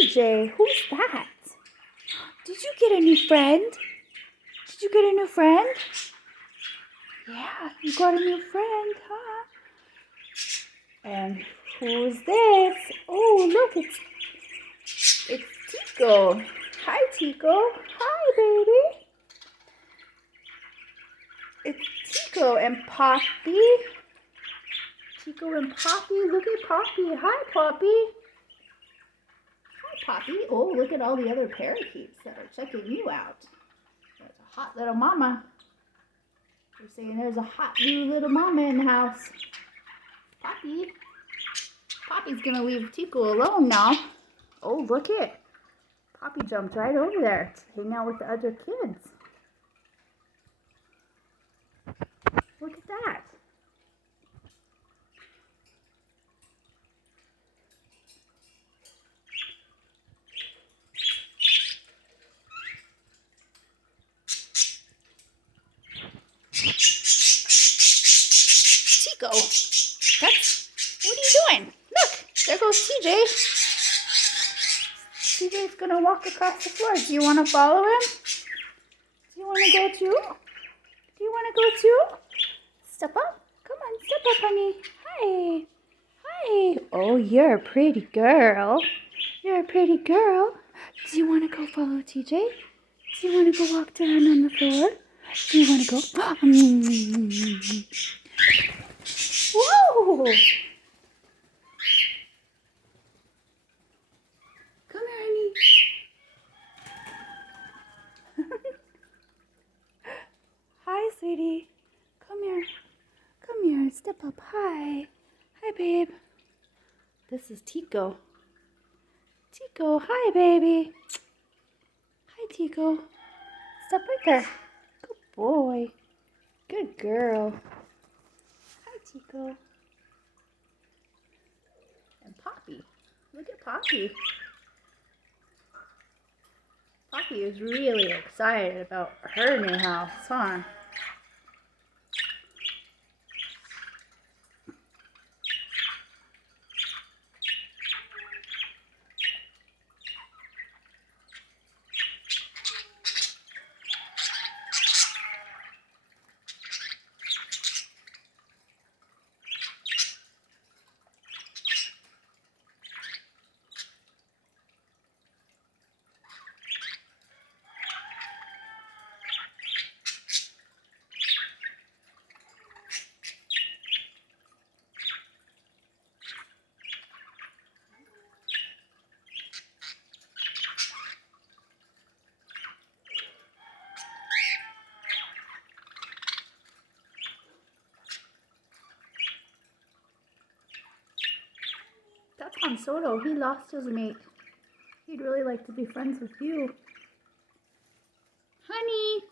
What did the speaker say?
TJ, who's that? Did you get a new friend? Did you get a new friend? Yeah, you got a new friend, huh? And who's this? Oh, look, it's Tico. Hi, Tico. Hi, baby. It's Tico and Poppy. Tico and Poppy. Look at Poppy. Hi, Poppy. Hi, Poppy. Oh, look at all the other parakeets that are checking you out. There's a hot little mama. They're saying there's a hot new little mama in the house. Poppy. Poppy's gonna leave Tico alone now. Oh, look it. Poppy jumped right over there to hang out with the other kids. Look at that. Tico, what are you doing? Look, there goes TJ. TJ's gonna walk across the floor. Do you want to follow him? Do you want to go too? Do you want to go too? Step up. Come on, step up, honey. Hi. Hi. Oh, you're a pretty girl. You're a pretty girl. Do you want to go follow TJ? Do you want to go walk down on the floor? Do you want to go? Whoa! Come here, honey. Hi, sweetie. Come here. Come here. Step up. Hi. Hi, babe. This is Tico. Tico, hi, baby. Hi, Tico. Step right there. Good boy. Good girl. Hi, Tico. And Poppy. Look at Poppy. Poppy is really excited about her new house, huh? That's Han Solo. He lost his mate. He'd really like to be friends with you. Honey!